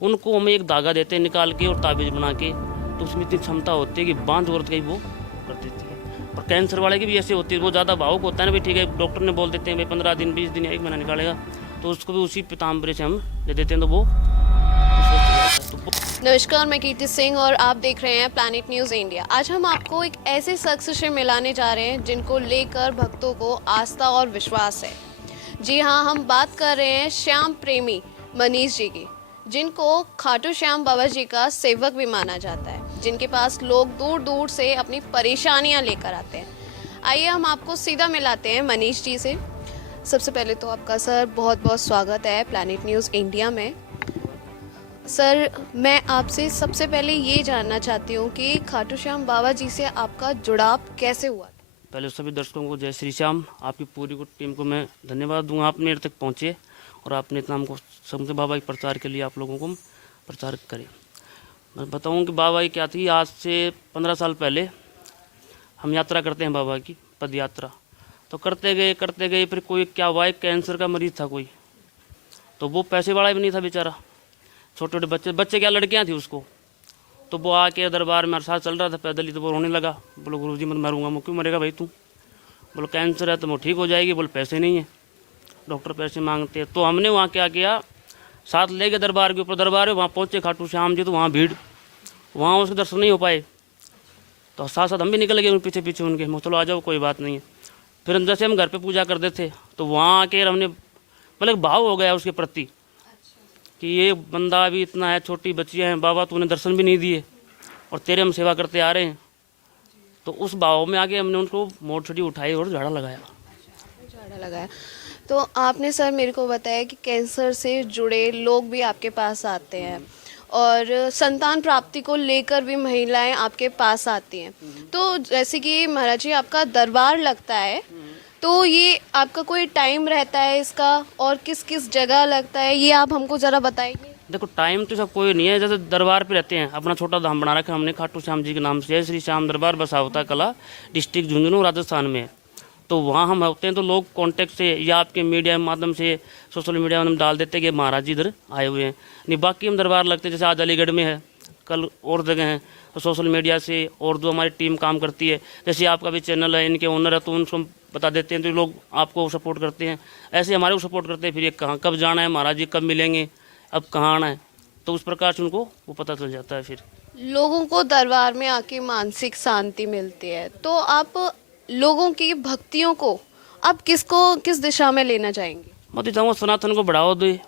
उनको हम एक धागा देते हैं निकाल के और ताबीज़ बना के, तो उसमें इतनी क्षमता होती है कि बांध औरत का वो कर देती है। और कैंसर वाले की भी ऐसे होती है, वो ज़्यादा भावुक होता है ना भाई, ठीक है डॉक्टर ने बोल देते हैं भाई 15 दिन 20 दिन या 1 महीना निकालेगा, तो उसको भी उसी पीताम्बरी से हम दे देते हैं, तो वो नमस्कार, मैं कीर्ति सिंह और आप देख रहे हैं प्लैनेट न्यूज़ इंडिया। आज हम आपको एक ऐसे शख्स से मिलाने जा रहे हैं जिनको लेकर भक्तों को आस्था और विश्वास है। जी हाँ, हम बात कर रहे हैं श्याम प्रेमी मनीष जी की, जिनको खाटू श्याम बाबा जी का सेवक भी माना जाता है, जिनके पास लोग दूर दूर से अपनी परेशानियां लेकर आते हैं। आइए हम आपको सीधा मिलाते हैं मनीष जी से। सबसे पहले तो आपका सर बहुत बहुत स्वागत है प्लैनेट न्यूज़ इंडिया में। सर, मैं आपसे सबसे पहले ये जानना चाहती हूँ कि खाटू श्याम बाबा जी से आपका जुड़ाव कैसे हुआ? पहले सभी दर्शकों को जय श्री श्याम। आपकी पूरी टीम को मैं धन्यवाद दूंगा, आप मेरे तक पहुँचे और आपने इतना हमको समझे बाबा के प्रचार के लिए आप लोगों को प्रचार करें। मैं बताऊं कि बाबा की क्या थी। आज से 15 साल पहले हम यात्रा करते हैं बाबा की, पद यात्रा, तो करते गए फिर कोई क्या हुआ, एक कैंसर का मरीज़ था कोई, तो वो पैसे वाला भी नहीं था बेचारा, छोटे छोटे बच्चे क्या लड़कियां थी उसको, तो वो आके दरबार में अरसाद चल रहा था पैदल ही, तो वो रोने लगा, बोलो गुरुजी मैं मरूंगा। मैं क्यों मरेगा भाई तू? बोलो कैंसर है तो वो ठीक हो जाएगी। बोले पैसे नहीं है, डॉक्टर पैसे मांगते हैं। तो हमने वहाँ क्या किया, साथ ले गए दरबार के ऊपर, दरबार है वहाँ पहुँचे खाटू श्याम जी, तो वहाँ भीड़, वहाँ उसके दर्शन नहीं हो पाए, तो साथ साथ हम भी निकल गए उन पीछे पीछे उनके। चलो आ जाओ कोई बात नहीं है। फिर जैसे हम घर पे पूजा करते थे तो वहाँ आके हमने मतलब भाव हो गया उसके प्रति कि ये बंदा अभी इतना है, छोटी बच्चियाँ हैं, बाबा तूने दर्शन भी नहीं दिए और तेरे हम सेवा करते आ रहे हैं। तो उस भाव में आके हमने उनको मोड़ छड़ी उठाई और झाड़ा लगाया। तो आपने सर मेरे को बताया कि कैंसर से जुड़े लोग भी आपके पास आते हैं और संतान प्राप्ति को लेकर भी महिलाएं आपके पास आती हैं। तो जैसे कि महाराज जी आपका दरबार लगता है, तो ये आपका कोई टाइम रहता है इसका और किस किस जगह लगता है, ये आप हमको ज़रा बताइए। देखो टाइम तो सब कोई नहीं है, जैसे दरबार पे रहते हैं, अपना छोटा धाम बना रखा है हमने खाटू श्याम जी के नाम से, श्री श्याम दरबार बसावता कला, डिस्ट्रिक्ट झुंझुनू राजस्थान में है। तो वहाँ हम होते हैं तो लोग कांटेक्ट से या आपके मीडिया के माध्यम से, सोशल मीडिया में हम डाल देते हैं कि महाराज जी इधर आए हुए हैं। नहीं बाकी हम दरबार लगते हैं, जैसे आज अलीगढ़ में है, कल और जगह हैं, तो सोशल मीडिया से और जो हमारी टीम काम करती है, जैसे आपका भी चैनल है, इनके ओनर है, तो उनको बता देते हैं तो लोग आपको सपोर्ट करते हैं, ऐसे हमारे को सपोर्ट करते हैं। फिर ये कहाँ कब जाना है महाराज जी, कब मिलेंगे, अब कहाँ आना है, तो उस प्रकार से उनको वो पता चल जाता है। फिर लोगों को दरबार में आके मानसिक शांति मिलती है, तो आप लोगों की भक्तियों को आप किस दिशा में लेना चाहेंगे? मोदी चाहूँगा सनातन को बढ़ावा दे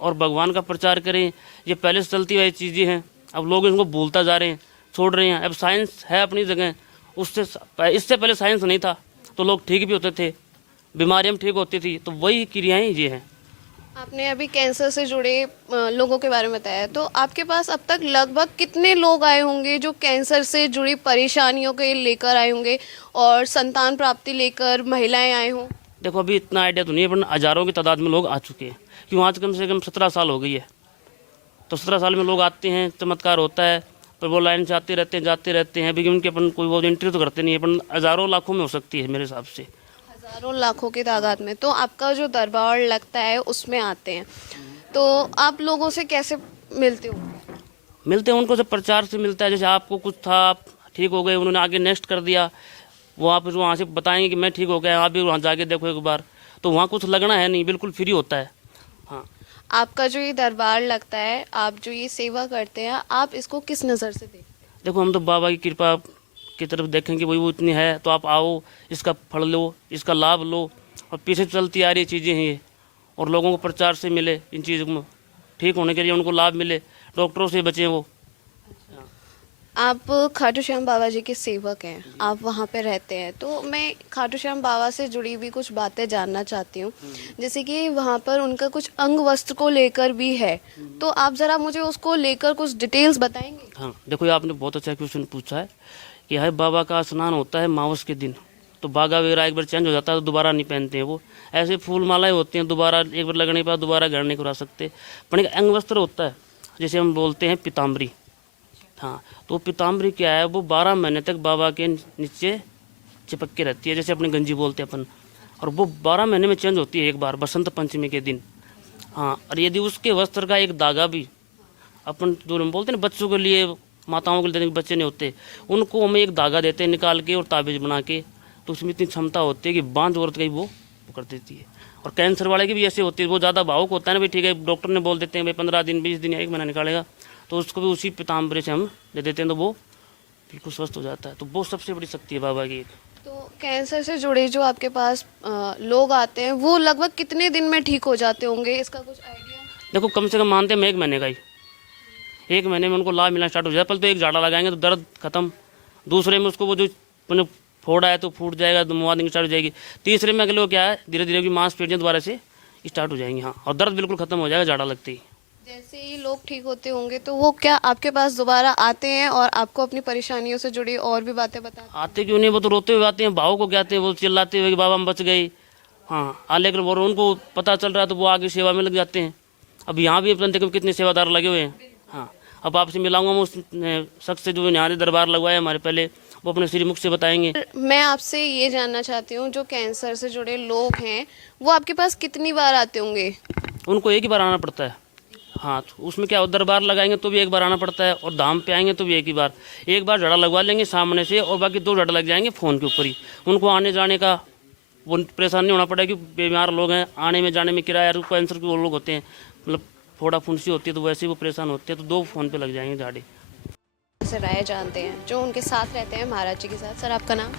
और भगवान का प्रचार करें। ये पहले से चलती हुई चीज़ें हैं, अब लोग इनको भूलता जा रहे हैं, छोड़ रहे हैं। अब साइंस है अपनी जगह, इससे पहले साइंस नहीं था तो लोग ठीक भी होते थे, बीमारियाँ ठीक होती थी, तो वही क्रियाएँ ये हैं। आपने अभी कैंसर से जुड़े लोगों के बारे में बताया, तो आपके पास अब तक लगभग कितने लोग आए होंगे जो कैंसर से जुड़ी परेशानियों के लेकर आए होंगे और संतान प्राप्ति लेकर महिलाएं आए हों? देखो अभी इतना आइडिया तो नहीं है, पर हज़ारों की तादाद में लोग आ चुके हैं, क्यों आज कम से कम 17 साल हो गई है, तो 17 साल में लोग आते हैं, चमत्कार होता है, पर वो लाइन से आते रहते हैं जाते रहते हैं। अभी उनके अपन कोई वो एंट्री तो करते नहीं है, पर हज़ारों लाखों में हो सकती है मेरे हिसाब से, हजारों लाखों की तादाद में। तो आपका जो दरबार लगता है उसमें आते हैं, तो आप लोगों से कैसे मिलते हो? मिलते हैं उनको जब प्रचार से मिलता है। जैसे आपको कुछ था, आप ठीक हो गए, उन्होंने आगे नेक्स्ट कर दिया, वो आप वहाँ से बताएंगे कि मैं ठीक हो गया, आप भी वहाँ जाके देखो एक बार, तो वहाँ कुछ लगना है नहीं, बिल्कुल फ्री होता है। हाँ, आपका जो ये दरबार लगता है, आप जो ये सेवा करते हैं, आप इसको किस नज़र से देखते हैं? देखो हम तो बाबा की कृपा की तरफ देखेंगे, वही वो इतनी है, तो आप आओ, इसका फल लो, इसका लाभ लो, और पीछे चलती आ रही चीज़ें हैं ये, और लोगों को प्रचार से मिले, इन चीज़ों में ठीक होने के लिए उनको लाभ मिले, डॉक्टरों से बचें वो। आप खाटू श्याम बाबा जी के सेवक हैं, आप वहाँ पे रहते हैं, तो मैं खाटू श्याम बाबा से जुड़ी हुई कुछ बातें जानना चाहती हूँ। जैसे कि वहाँ पर उनका कुछ अंग वस्त्र को लेकर भी है, तो आप ज़रा मुझे उसको लेकर कुछ डिटेल्स बताएंगे? हाँ देखो, ये आपने बहुत अच्छा क्वेश्चन पूछा है कि है बाबा का स्नान होता है मावस के दिन, तो बागा वगैरह एक बार चेंज हो जाता है तो दोबारा नहीं पहनते हैं वो, ऐसे फूल मालाएँ होती हैं, दोबारा एक बार लगने के बाद दोबारा घर नहीं करा सकते। पर एक अंग वस्त्र होता है जिसे हम बोलते हैं पीताम्बरी। हाँ, तो पीताम्बरी क्या है, वो 12 महीने तक बाबा के नीचे चिपक के रहती है, जैसे अपनी गंजी बोलते हैं अपन, और वो 12 महीने में चेंज होती है एक बार, बसंत पंचमी के दिन। हाँ, और यदि उसके वस्त्र का एक धागा भी अपन जो हम बोलते हैं ना बच्चों के लिए, माताओं के लिए बच्चे नहीं होते, उनको हम एक धागा देते हैं निकाल के और ताबीज बना के, तो उसमें इतनी क्षमता होती है कि बांध औरत का ही वो कर देती है। और कैंसर वाले की भी ऐसे होती है, वो ज़्यादा भावुक होता है ना भाई, ठीक है डॉक्टर ने बोल देते हैं भाई 15 दिन 20 दिन या 1 महीना निकालेगा, तो उसको भी उसी पीताम्बरी से हम दे देते हैं, तो वो बिल्कुल स्वस्थ हो जाता है। तो वो सबसे बड़ी शक्ति है बाबा की। तो कैंसर से जुड़े जो आपके पास लोग आते हैं वो लगभग कितने दिन में ठीक हो जाते होंगे, इसका कुछ आइडिया? देखो कम से कम मानते हैं 1 महीने का ही, 1 महीने में उनको लाभ मिलना स्टार्ट हो जाए। पहले तो एक झाड़ा लगाएंगे तो दर्द खत्म, दूसरे में उसको वो जो मैंने फोड़ा है तो फूट जाएगा, तो मुआदिंग स्टार्ट हो जाएगी, तीसरे में अगले वो क्या है धीरे धीरे की मांसपेशियां दोबारा से स्टार्ट हो जाएंगी। हाँ, और दर्द बिल्कुल खत्म हो जाएगा झाड़ा लगते ही। जैसे ही लोग ठीक होते होंगे तो वो क्या आपके पास दोबारा आते हैं और आपको अपनी परेशानियों से जुड़ी और भी बातें बताते हैं? आते क्यों नहीं, वो तो रोते हुए आते हैं, भाव को क्या आते हैं, वो चिल्लाते हुए कि बाबा हम बच गए। हाँ, लेकिन वो उनको पता चल रहा है तो वो आगे सेवा में लग जाते हैं। अब यहाँ भी अपन देखो कितने सेवादार लगे हुए हैं। हाँ, अब आपसे मिलाऊंगा मैं उस शख्स से जो यहाँ दरबार लगवाया हमारे पहले, वो अपने श्रीमुख से बताएंगे। मैं आपसे ये जानना चाहती हूँ, जो कैंसर से जुड़े लोग हैं वो आपके पास कितनी बार आते होंगे? उनको एक ही बार आना पड़ता है। हाँ, तो उसमें क्या दरबार लगाएंगे तो भी एक बार आना पड़ता है, और धाम पे आएंगे तो भी एक ही बार। एक बार जड़ा लगवा लेंगे सामने से, और बाकी 2 जड़ा लग जाएंगे फ़ोन के ऊपर ही। उनको आने जाने का वो परेशान नहीं होना पड़ेगा, क्योंकि बीमार लोग हैं, आने में जाने में किराया, कैंसर के वो लोग होते हैं, मतलब फोड़ा फुंसी होती है तो वैसे ही वो परेशान होते हैं, तो 2 फ़ोन पे लग जाएंगे झाड़े। से राय जानते हैं जो उनके साथ रहते हैं महाराज जी के साथ। सर आपका नाम?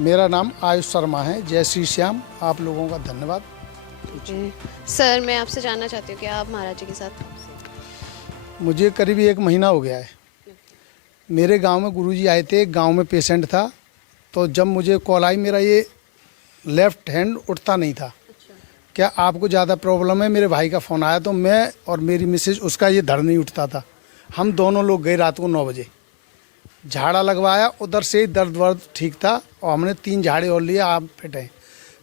मेरा नाम आयुष शर्मा है। जय श्री श्याम। आप लोगों का धन्यवाद। सर मैं आपसे जानना चाहती हूँ कि आप महाराज जी के साथ कब से? मुझे करीब 1 महीना हो गया है। मेरे गांव में गुरुजी आए थे, गांव में पेशेंट था, तो जब मुझे कॉल आई, मेरा ये लेफ्ट हैंड उठता नहीं था। क्या आपको ज़्यादा प्रॉब्लम है? मेरे भाई का फ़ोन आया तो मैं और मेरी मिसेज, उसका ये धड़ नहीं उठता था। हम दोनों लोग गए रात को 9 बजे, झाड़ा लगवाया, उधर से ही दर्द वर्द ठीक था, और हमने 3 झाड़े और लिए। आप फिटे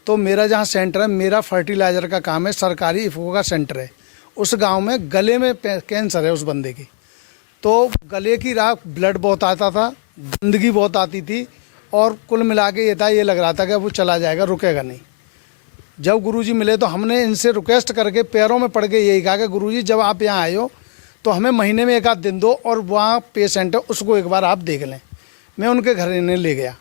तो मेरा जहाँ सेंटर है, मेरा फर्टिलाइज़र का काम है, सरकारी इफ़को का सेंटर है। उस गांव में गले में कैंसर है उस बंदे की, तो गले की राख ब्लड बहुत आता था, गंदगी बहुत आती थी, और कुल मिला के ये था, ये लग रहा था कि वो चला जाएगा, रुकेगा नहीं। जब गुरुजी मिले तो हमने इनसे रिक्वेस्ट करके पैरों में पड़ के यही कहा कि गुरुजी जब आप यहाँ आए हो तो हमें महीने में 1 आध दिन दो, और वहाँ पेशेंट है उसको एक बार आप देख लें। मैं उनके घर इन्हें ले गया,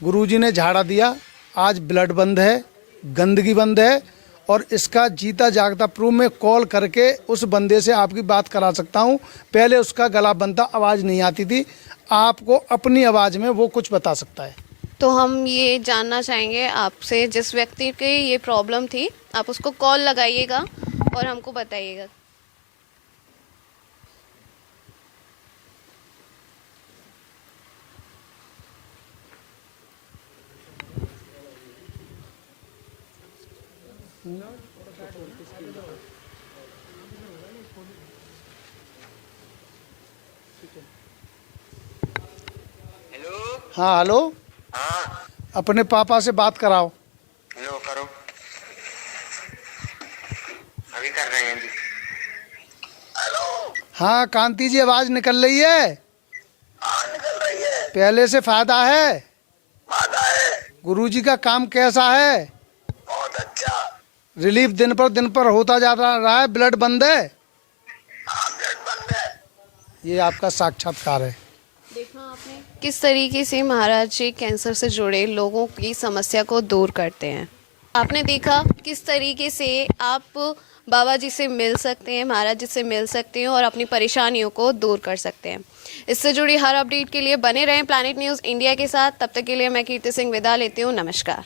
गुरुजी ने झाड़ा दिया। आज ब्लड बंद है, गंदगी बंद है, और इसका जीता जागता प्रूफ में कॉल करके उस बंदे से आपकी बात करा सकता हूँ। पहले उसका गला बंद था, आवाज़ नहीं आती थी, आपको अपनी आवाज़ में वो कुछ बता सकता है। तो हम ये जानना चाहेंगे आपसे, जिस व्यक्ति की ये प्रॉब्लम थी आप उसको कॉल लगाइएगा और हमको बताइएगा। हाँ हेलो, हाँ अपने पापा से बात कराओ। लो करो, अभी कर रहे हैं जी। हेलो। हाँ कांति जी, आवाज़ निकल रही है? हाँ निकल रही है। पहले से फायदा है? फायदा है। गुरुजी का काम कैसा है? बहुत अच्छा। रिलीफ दिन पर होता जा रहा है, ब्लड बंद है? हाँ ब्लड बंद है। ये आपका साक्षात्कार है। देखा आपने किस तरीके से महाराज जी कैंसर से जुड़े लोगों की समस्या को दूर करते हैं। आपने देखा किस तरीके से आप बाबा जी से मिल सकते हैं, महाराज जी से मिल सकते हैं और अपनी परेशानियों को दूर कर सकते हैं। इससे जुड़ी हर अपडेट के लिए बने रहें प्लैनेट न्यूज़ इंडिया के साथ। तब तक के लिए मैं कीर्ति सिंह विदा लेती हूँ। नमस्कार।